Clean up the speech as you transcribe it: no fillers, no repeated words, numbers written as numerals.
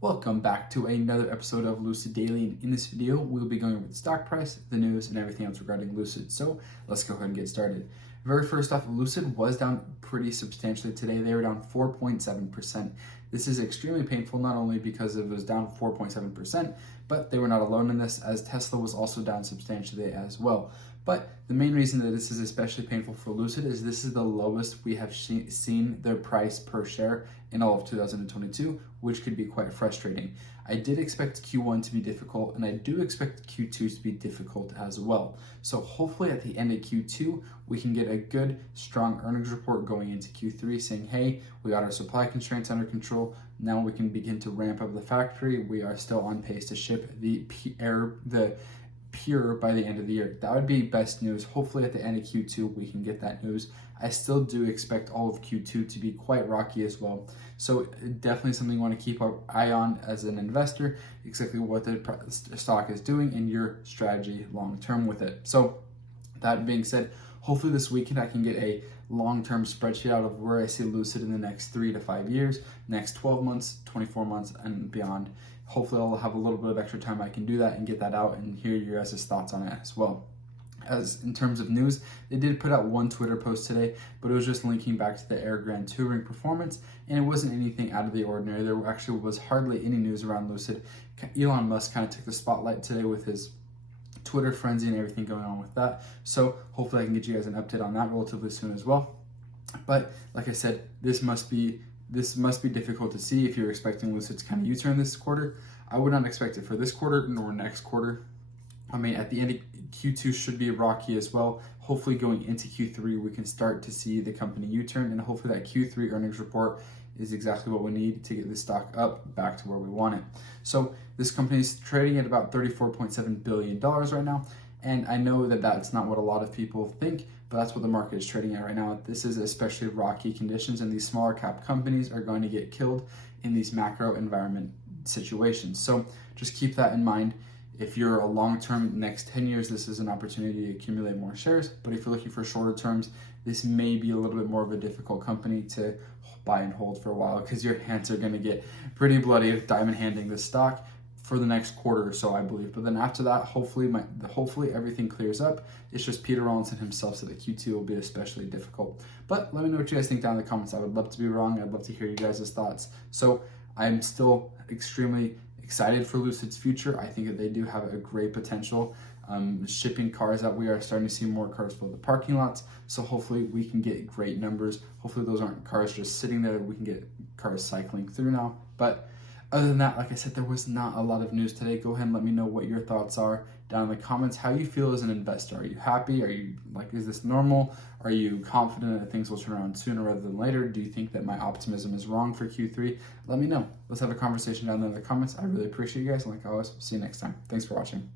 Welcome back to another episode of Lucid Daily, and in this video we'll be going over the stock price, the news, and everything else regarding Lucid. So let's go ahead and get started. Very first off, Lucid was down pretty substantially today. They were down 4.7%. This is extremely painful, not only because it was down 4.7%, but they were not alone in this, as Tesla was also down substantially as well. But the main reason that this is especially painful for Lucid is this is the lowest we have seen their price per share in all of 2022, which could be quite frustrating. I did expect Q1 to be difficult, and I do expect Q2 to be difficult as well. So hopefully at the end of Q2, we can get a good, strong earnings report going into Q3 saying, hey, we got our supply constraints under control. Now we can begin to ramp up the factory. We are still on pace to ship the Pure by the end of the year. That would be best news. Hopefully at the end of Q2 we can get that news. I still do expect all of Q2 to be quite rocky as well. So definitely something you want to keep an eye on as an investor, exactly what the stock is doing and your strategy long term with it. So that being said, hopefully this weekend I can get a long-term spreadsheet out of where I see Lucid in the next 3 to 5 years, next 12 months, 24 months, and beyond. Hopefully I'll have a little bit of extra time I can do that and get that out and hear your guys' thoughts on it as well. As in terms of news, they did put out one Twitter post today, but it was just linking back to the Air Grand Touring performance, and it wasn't anything out of the ordinary. There actually was hardly any news around Lucid. Elon Musk kind of took the spotlight today with his Twitter frenzy and everything going on with that. So hopefully I can get you guys an update on that relatively soon as well. But like I said, this must be difficult to see if you're expecting Lucid to kind of U-turn this quarter. I would not expect it for this quarter nor next quarter. I mean, at the end of Q2 should be rocky as well. Hopefully going into Q3, we can start to see the company U-turn, and hopefully that Q3 earnings report is exactly what we need to get this stock up back to where we want it. So this company is trading at about $34.7 billion right now. And I know that that's not what a lot of people think, but that's what the market is trading at right now. This is especially rocky conditions, and these smaller cap companies are going to get killed in these macro environment situations. So just keep that in mind. If you're a long-term, next 10 years, this is an opportunity to accumulate more shares. But if you're looking for shorter terms, this may be a little bit more of a difficult company to buy and hold for a while, because your hands are going to get pretty bloody with diamond handing this stock for the next quarter or so, I believe. But then after that, hopefully everything clears up. It's just Peter Rawlinson himself said that Q2 will be especially difficult. But let me know what you guys think down in the comments. I would love to be wrong. I'd love to hear you guys' thoughts. So I'm still extremely excited for Lucid's future. I think that they do have a great potential. Shipping cars out, we are starting to see more cars fill the parking lots. So hopefully we can get great numbers. Hopefully those aren't cars just sitting there. We can get cars cycling through now. But other than that, like I said, there was not a lot of news today. Go ahead and let me know what your thoughts are down in the comments, how you feel as an investor. Are you happy? Are you like, is this normal? Are you confident that things will turn around sooner rather than later? Do you think that my optimism is wrong for Q3? Let me know. Let's have a conversation down there in the comments. I really appreciate you guys. And like always, see you next time. Thanks for watching.